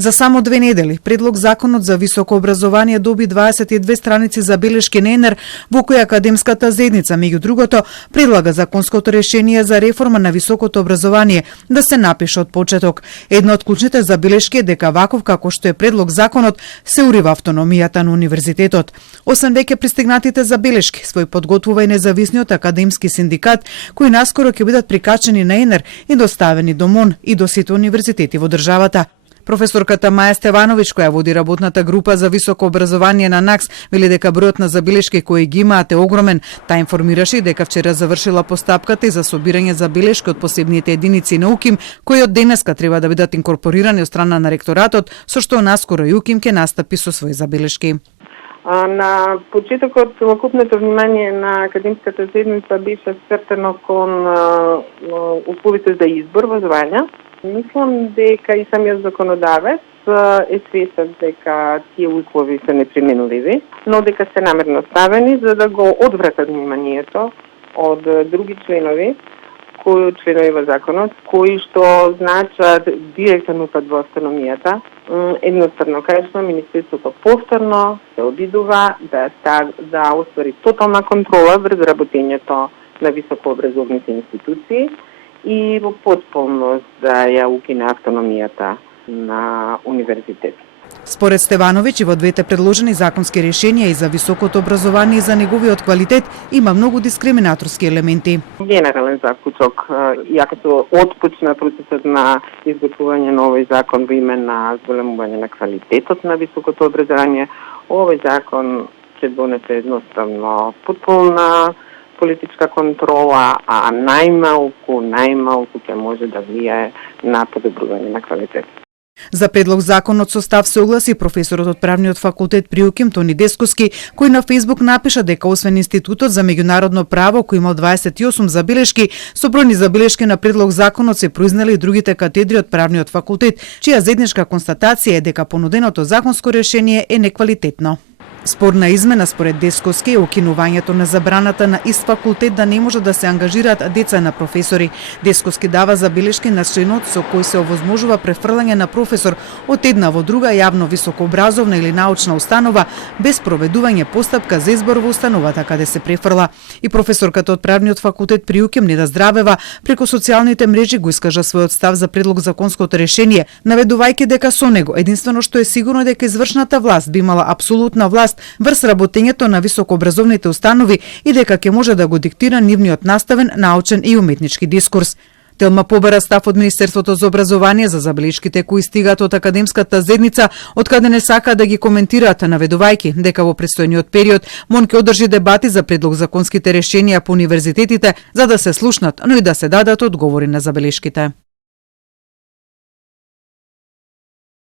За само 2 недели, предлог законот за високо образование доби 22 страници забелешки на ЕНЕР, во која академската заедница, меѓу другото, предлага законското решение за реформа на високото образование да се напише од почеток. Една од клучните забелешки е дека ваков како што е предлог законот се урива автономијата на универзитетот. Освен веќе пристигнатите забелешки, свој подготвува и независниот академски синдикат, кои наскоро ќе бидат прикачени на ЕНЕР и доставени до МОН и до сите универзитети во државата. Професорката Маја Стевановиќ, која води работната група за високо образование на НАКС, вели дека бројот на забелешки кои ги имаат е огромен. Та информираше и дека вчера завршила постапката и за собирање забелешки од посебните единици на УКИМ, кои од денеска треба да бидат инкорпорирани од страна на ректоратот, со што наскоро и УКИМ ќе настапи со своји забелешки. На почетокот целокупното внимание на академската заедница беше свртено кон условите за избор во звања. Мислам дека и самиот законодавец е свесен дека тие услови се неприменливи, но дека се намерно ставени за да го одвратат вниманието од други членови во законот, кои што значат директен упад во автономијата. Едноставно кажано, Министерството повторно се обидува да оствари тотална контрола врз работењето на високообразовните институции и во потполност да ја укине автономијата на универзитет. Според Стевановиќ, и во двете предложени законски решенија и за високото образование и за неговиот квалитет има многу дискриминаторски елементи. Генерален заклучок, ја като отпочна процесот на изготвување на овој закон во име на зголемување на квалитетот на високото образование, овој закон ќе донесе едноставно потполна политичка контрола, а најмалку ќе може да влијае на подобрување на квалитет. За предлог законот состав се огласи професорот од правниот факултет при УКИМ Тони Дескоски, кој на Фејсбук напиша дека освен Институтот за меѓународно право, кој имал 28 забелешки, со бројни забелешки на предлог законот се произнели и другите катедри од правниот факултет, чија заедничка констатација е дека понуденото законско решение е неквалитетно. Спорна измена според Дескоски е укинувањето на забраната на ист факултет да не може да се ангажираат деца на професори. Дескоски дава забелешки на членот со кој се овозможува префрлање на професор од една во друга јавно високообразовна или научна установа без проведување постапка за избор во установата каде се префрла. И професорката од правниот факултет при УКИМ Неда Здравева преку социјалните мрежи го искажа својот став за предлог законското решение, наведувајќи дека со него единствено што е сигурно дека извршната власт би имала апсолутна власт врз работењето на високообразовните установи и дека ќе може да го диктира нивниот наставен, научен и уметнички дискурс. Телма побара став од Министерството за образование за забелешките кои стигаат од академската заедница, од каде не сака да ги коментираат, наведувајќи дека во престојниот период МОН ќе одржи дебати за предлог законските решенија по универзитетите за да се слушнат, но и да се дадат одговори на забелешките.